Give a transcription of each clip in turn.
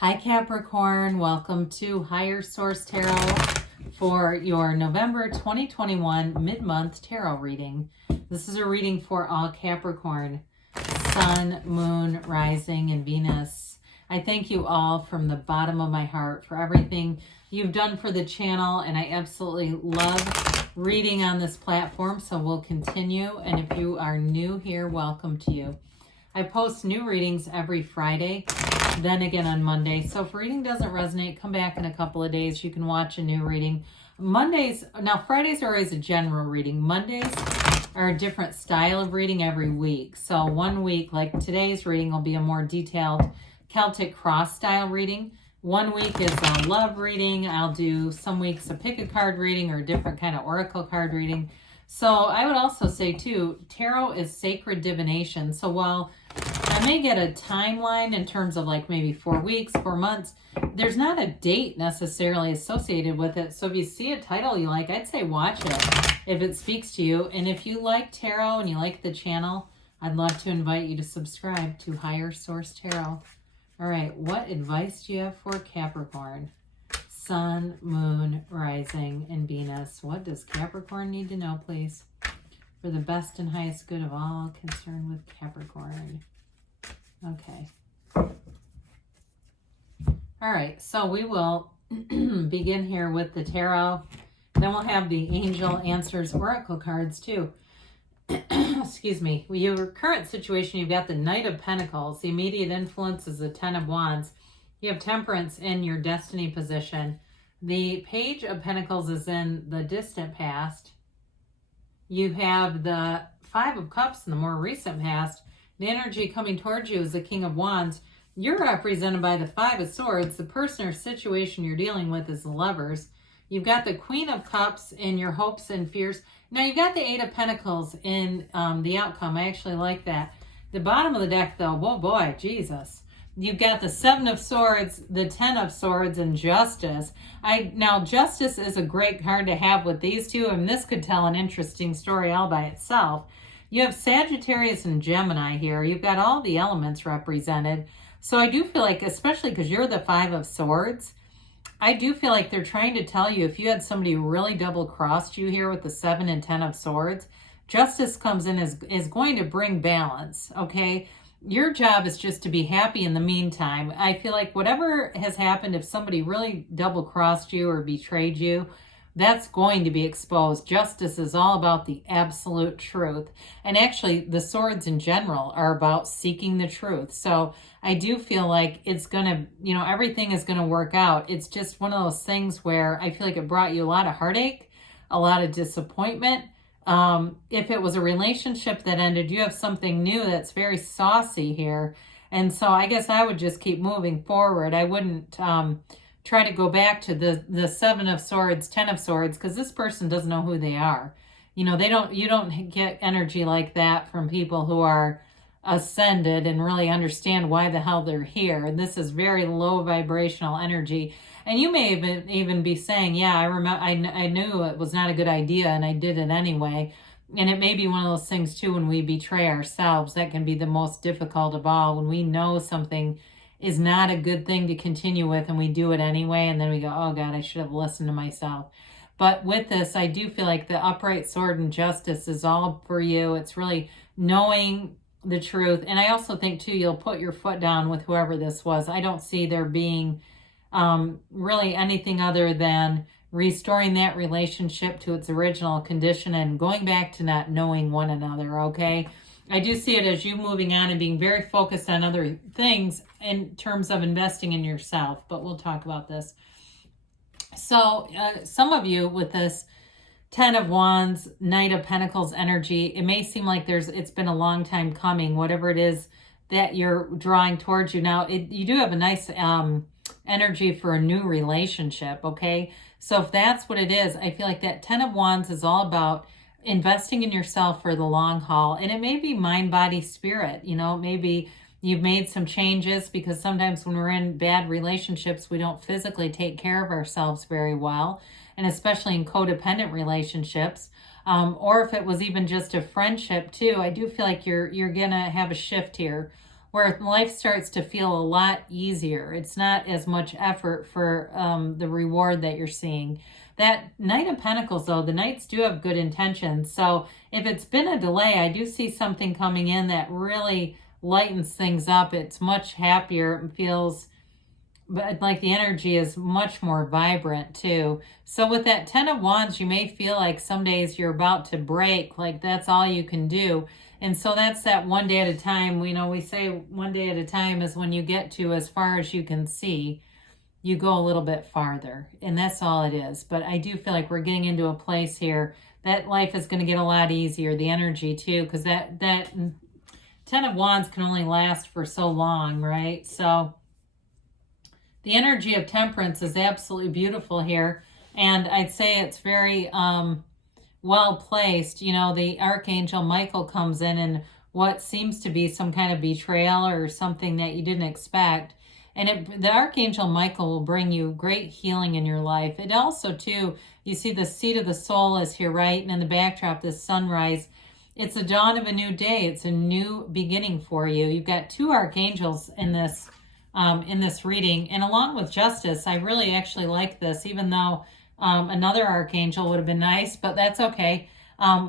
Hi Capricorn, welcome to Higher Source Tarot for your November 2021 mid-month tarot reading. This is a reading for all Capricorn, Sun, Moon, Rising, and Venus. I thank you all from the bottom of my heart for everything you've done for the channel, and I absolutely love reading on this platform, so we'll continue. And if you are new here, welcome to you. I post new readings every Friday, then again on Monday. So if reading doesn't resonate, come back in a couple of days. You can watch a new reading. Fridays are always a general reading. Mondays are a different style of reading every week. So one week, like today's reading, will be a more detailed Celtic cross style reading. One week is a love reading. I'll do some weeks a pick a card reading or a different kind of oracle card reading. So I would also say too, tarot is sacred divination. So while I may get a timeline in terms of like maybe 4 weeks, 4 months, there's not a date necessarily associated with it. So if you see a title you like, I'd say watch it if it speaks to you. And if you like tarot and you like the channel, I'd love to invite you to subscribe to Higher Source Tarot. All right, what advice do you have for Capricorn? Sun, Moon, Rising, and Venus. What does Capricorn need to know, please? For the best and highest good of all concerned with Capricorn. Okay. All right, so we will begin here with the tarot. Then we'll have the Angel Answers Oracle cards too. Excuse me. Your current situation, you've got the Knight of Pentacles. The immediate influence is the Ten of Wands. You have Temperance in your destiny position. The Page of Pentacles is in the distant past. You have the Five of Cups in the more recent past. The energy coming towards you is the King of Wands. You're represented by the Five of Swords. The person or situation you're dealing with is the Lovers. You've got the Queen of Cups in your hopes and fears. Now you've got the Eight of Pentacles in the outcome. I actually like that. The bottom of the deck though, whoa boy, Jesus. You've got the Seven of Swords, the Ten of Swords, and Justice. Now, Justice is a great card to have with these two, and this could tell an interesting story all by itself. You have Sagittarius and Gemini here. You've got all the elements represented. So I do feel like, especially because you're the Five of Swords, I do feel like they're trying to tell you if you had somebody who really double-crossed you here with the Seven and Ten of Swords, Justice comes in is going to bring balance, okay? Your job is just to be happy in the meantime. I feel like whatever has happened, if somebody really double-crossed you or betrayed you, that's going to be exposed. Justice is all about the absolute truth. And actually, the swords in general are about seeking the truth. So I do feel like it's going to, everything is going to work out. It's just one of those things where I feel like it brought you a lot of heartache, a lot of disappointment. If it was a relationship that ended, you have something new that's very saucy here. And so I guess I would just keep moving forward. I wouldn't try to go back to the Seven of Swords, Ten of Swords, because this person doesn't know who they are. You don't get energy like that from people who are ascended and really understand why the hell they're here. And this is very low vibrational energy. And you may even be saying, yeah, I knew it was not a good idea and I did it anyway. And it may be one of those things too, when we betray ourselves, that can be the most difficult of all, when we know something is not a good thing to continue with and we do it anyway. And then we go, oh God, I should have listened to myself. But with this, I do feel like the upright sword and justice is all for you. It's really knowing the truth. And I also think too, you'll put your foot down with whoever this was. I don't see there being really anything other than restoring that relationship to its original condition and going back to not knowing one another, okay? I do see it as you moving on and being very focused on other things in terms of investing in yourself, but we'll talk about this. So some of you with this Ten of Wands, Knight of Pentacles energy, it may seem like it's been a long time coming, whatever it is that you're drawing towards you. Now, you do have a nice energy for a new relationship, okay? So if that's what it is, I feel like that Ten of Wands is all about investing in yourself for the long haul. And it may be mind, body, spirit. Maybe you've made some changes, because sometimes when we're in bad relationships, we don't physically take care of ourselves very well. And especially in codependent relationships, or if it was even just a friendship too, I do feel like you're going to have a shift here where life starts to feel a lot easier. It's not as much effort for the reward that you're seeing. That Knight of Pentacles, though, the Knights do have good intentions. So if it's been a delay, I do see something coming in that really lightens things up. It's much happier. It feels but like the energy is much more vibrant too. So with that 10 of Wands, you may feel like some days you're about to break, like that's all you can do. And so that's that one day at a time. We say one day at a time is when you get to as far as you can see, you go a little bit farther. And that's all it is. But I do feel like we're getting into a place here that life is going to get a lot easier. The energy too, because that 10 of Wands can only last for so long, right? So the energy of temperance is absolutely beautiful here. And I'd say it's very well placed. The Archangel Michael comes in what seems to be some kind of betrayal or something that you didn't expect. And the Archangel Michael will bring you great healing in your life. It also, too, you see the seat of the soul is here, right? And in the backdrop, this sunrise. It's the dawn of a new day. It's a new beginning for you. You've got two archangels in this reading. And along with Justice, I really actually like this, even though another archangel would have been nice, but that's okay.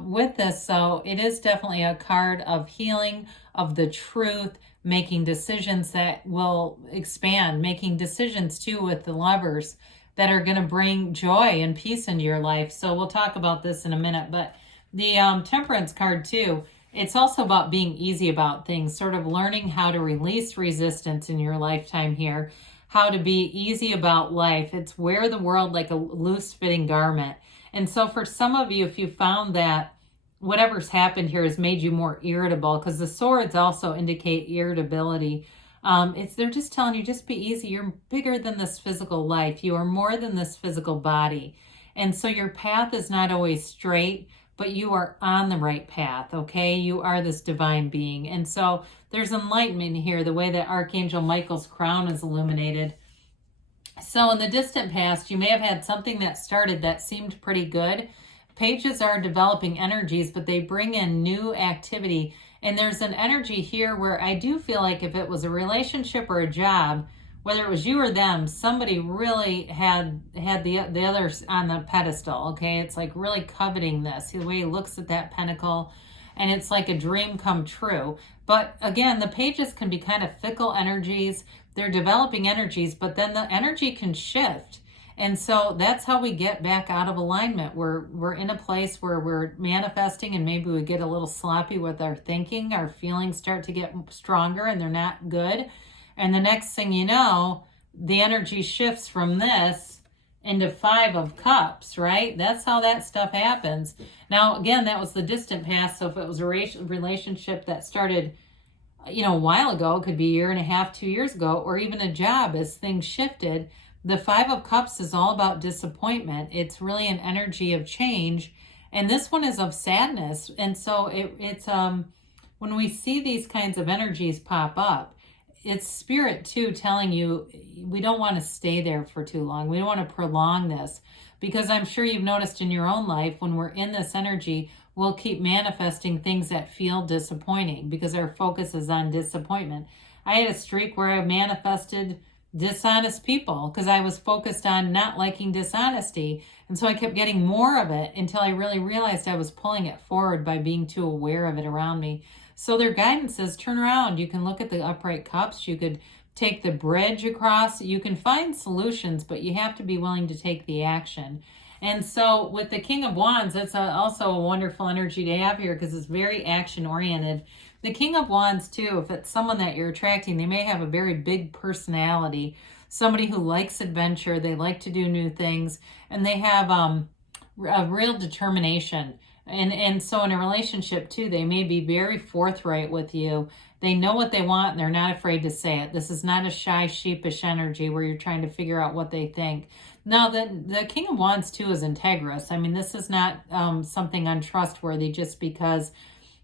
With this, so it is definitely a card of healing, of the truth, making decisions that will expand, making decisions too with the Lovers that are going to bring joy and peace into your life. So we'll talk about this in a minute, but the Temperance card too, it's also about being easy about things, sort of learning how to release resistance in your lifetime here, how to be easy about life. It's wear the world like a loose fitting garment. And so for some of you, if you found that whatever's happened here has made you more irritable, because the swords also indicate irritability. They're just telling you, just be easy. You're bigger than this physical life. You are more than this physical body. And so your path is not always straight, but you are on the right path, okay? You are this divine being. And so there's enlightenment here, the way that Archangel Michael's crown is illuminated. So in the distant past, you may have had something that started that seemed pretty good. Pages are developing energies, but they bring in new activity. And there's an energy here where I do feel like if it was a relationship or a job, whether it was you or them, somebody really had the others on the pedestal, okay? It's like really coveting this, the way he looks at that pentacle, and it's like a dream come true. But again, the pages can be kind of fickle energies. They're developing energies, but then the energy can shift. And so that's how we get back out of alignment. We're in a place where we're manifesting and maybe we get a little sloppy with our thinking. Our feelings start to get stronger and they're not good. And the next thing you know, the energy shifts from this into 5 of Cups, right? That's how that stuff happens. Now, again, that was the distant past. So if it was a relationship that started, a while ago, it could be a year and a half, 2 years ago, or even a job as things shifted. The 5 of Cups is all about disappointment. It's really an energy of change. And this one is of sadness. And so it's when we see these kinds of energies pop up, it's spirit too telling you we don't want to stay there for too long. We don't want to prolong this, because I'm sure you've noticed in your own life when we're in this energy, we'll keep manifesting things that feel disappointing because our focus is on disappointment. I had a streak where I manifested dishonest people because I was focused on not liking dishonesty. And so I kept getting more of it until I really realized I was pulling it forward by being too aware of it around me. So their guidance is turn around. You can look at the upright cups. You could take the bridge across. You can find solutions, but you have to be willing to take the action. And so with the King of Wands, it's also a wonderful energy to have here because it's very action oriented. The King of Wands too, if it's someone that you're attracting, they may have a very big personality, somebody who likes adventure, they like to do new things, and they have a real determination. And so in a relationship too, they may be very forthright with you. They know what they want and they're not afraid to say it. This is not a shy, sheepish energy where you're trying to figure out what they think. Now, the King of Wands too is integrous. I mean, this is not something untrustworthy just because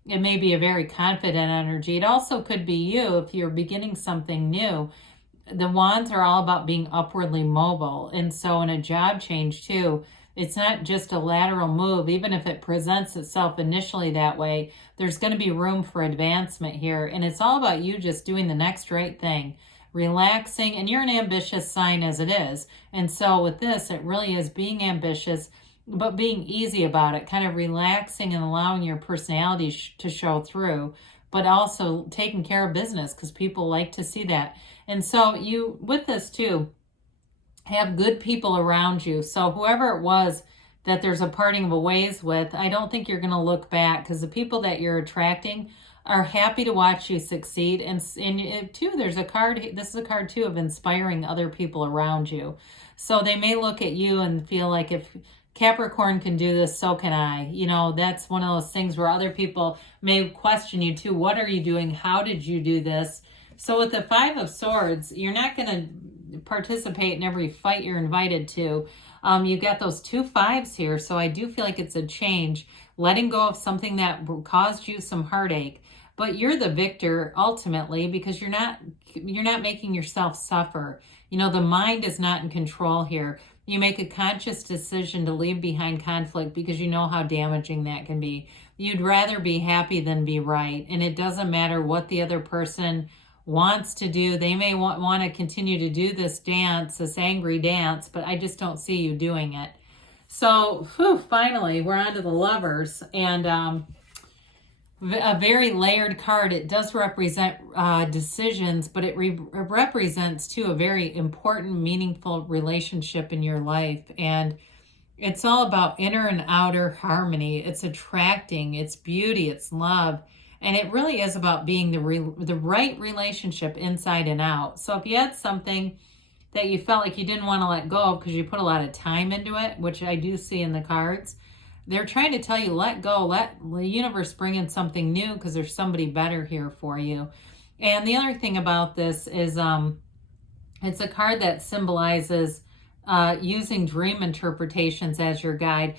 it may be a very confident energy. It also could be you if you're beginning something new. The Wands are all about being upwardly mobile. And so in a job change too, It's not just a lateral move. Even if it presents itself initially that way, there's going to be room for advancement here. And it's all about you just doing the next right thing, relaxing. And you're an ambitious sign as it is. And so with this, it really is being ambitious, but being easy about it, kind of relaxing and allowing your personality to show through, but also taking care of business, because people like to see that. And so you, with this too, have good people around you. So whoever it was that there's a parting of ways with, I don't think you're going to look back, because the people that you're attracting are happy to watch you succeed. And too, there's a card, this is a card too of inspiring other people around you. So they may look at you and feel like, if Capricorn can do this, so can I. You know, that's one of those things where other people may question you too. What are you doing? How did you do this? So with the Five of Swords, you're not going to participate in every fight you're invited to. You've got those 2 5s here, so I do feel like it's a change, letting go of something that caused you some heartache. But you're the victor ultimately, because you're not making yourself suffer. You know, the mind is not in control here. You make a conscious decision to leave behind conflict because you know how damaging that can be. You'd rather be happy than be right, and it doesn't matter what the other person wants to do. They may want to continue to do this dance, this angry dance, but I just don't see you doing it. So, finally, we're on to the Lovers, and a very layered card. It does represent decisions, but it represents, too, a very important, meaningful relationship in your life. And it's all about inner and outer harmony. It's attracting, it's beauty, it's love. And it really is about being the right relationship inside and out. So if you had something that you felt like you didn't want to let go of because you put a lot of time into it, which I do see in the cards, they're trying to tell you, let go, let the universe bring in something new, because there's somebody better here for you. And the other thing about this is it's a card that symbolizes using dream interpretations as your guide.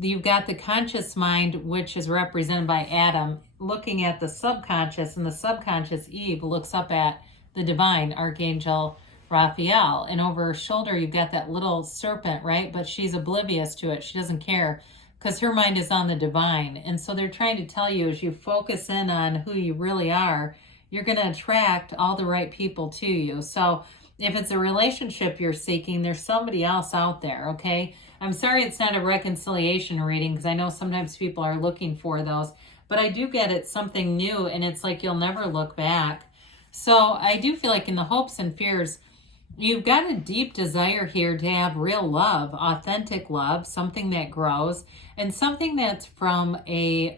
You've got the conscious mind, which is represented by Adam, looking at the subconscious, and the subconscious Eve looks up at the divine Archangel Raphael. And over her shoulder, you've got that little serpent, right? But she's oblivious to it. She doesn't care, because her mind is on the divine. And so they're trying to tell you, as you focus in on who you really are, you're going to attract all the right people to you. So if it's a relationship you're seeking, there's somebody else out there, okay? I'm sorry it's not a reconciliation reading, because I know sometimes people are looking for those, but I do get it's something new, and it's like you'll never look back. So I do feel like in the hopes and fears, you've got a deep desire here to have real love, authentic love, something that grows, and something that's from a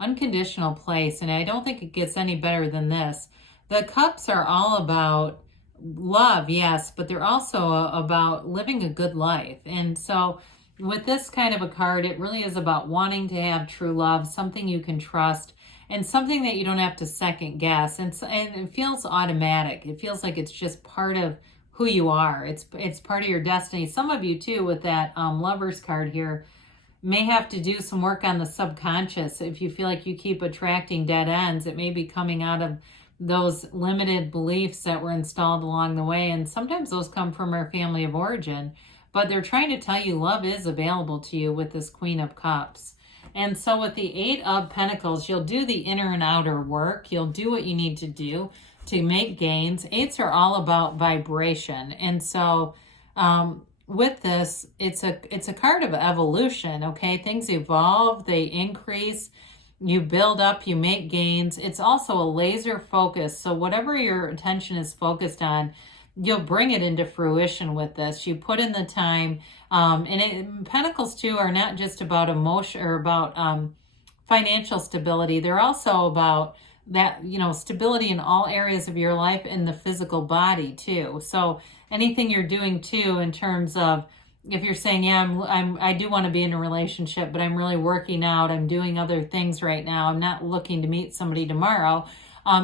unconditional place. And I don't think it gets any better than this. The cups are all about love, yes, but they're also about living a good life. And so with this kind of a card, it really is about wanting to have true love, something you can trust, and something that you don't have to second guess. And it feels automatic. It feels like it's just part of who you are. It's part of your destiny. Some of you too, with that Lovers card here, may have to do some work on the subconscious. If you feel like you keep attracting dead ends, it may be coming out of those limited beliefs that were installed along the way. And sometimes those come from our family of origin. But they're trying to tell you love is available to you with this Queen of Cups. And so with the 8 of Pentacles, you'll do the inner and outer work. You'll do what you need to do to make gains. 8s are all about vibration. And so with this, it's a card of evolution, okay? Things evolve, they increase, you build up, you make gains. It's also a laser focus. So whatever your attention is focused on, you'll bring it into fruition with this. You put in the time. Pentacles too are not just about emotion or about financial stability. They're also about that, stability in all areas of your life and the physical body too. So anything you're doing too, in terms of, if you're saying, yeah, I do want to be in a relationship, but I'm really working out, I'm doing other things right now, I'm not looking to meet somebody tomorrow,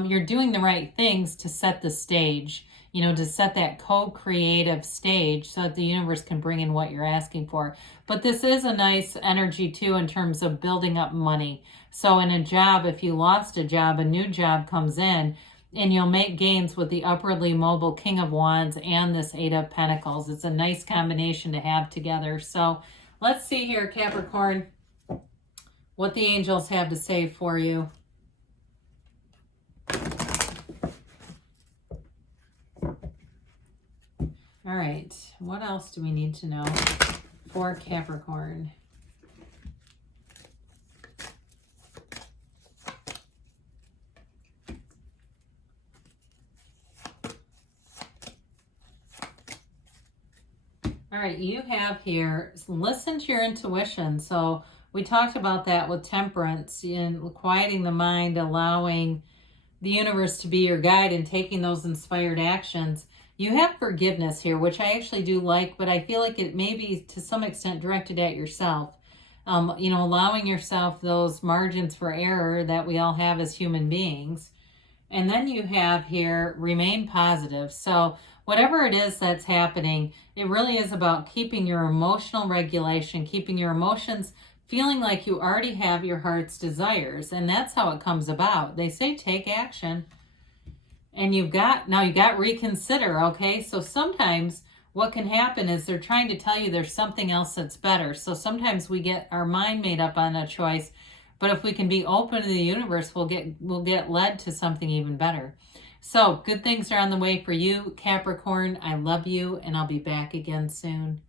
you're doing the right things to set the stage, to set that co-creative stage so that the universe can bring in what you're asking for. But this is a nice energy too in terms of building up money. So in a job, if you lost a job, a new job comes in, And you'll make gains with the upwardly mobile King of Wands and this Eight of Pentacles. It's a nice combination to have together. So let's see here, Capricorn, what the angels have to say for you. All right, what else do we need to know for Capricorn? All right, you have here, listen to your intuition. So we talked about that with temperance, in quieting the mind, allowing the universe to be your guide and taking those inspired actions. You have forgiveness here, which I actually do like, but I feel like it may be to some extent directed at yourself. You know, allowing yourself those margins for error that we all have as human beings. And then you have here, remain positive. So whatever it is that's happening, it really is about keeping your emotional regulation, keeping your emotions feeling like you already have your heart's desires. And that's how it comes about. They say take action. And you got reconsider, okay? So sometimes what can happen is they're trying to tell you there's something else that's better. So sometimes we get our mind made up on a choice, but if we can be open to the universe, we'll get led to something even better. So good things are on the way for you, Capricorn. I love you, and I'll be back again soon.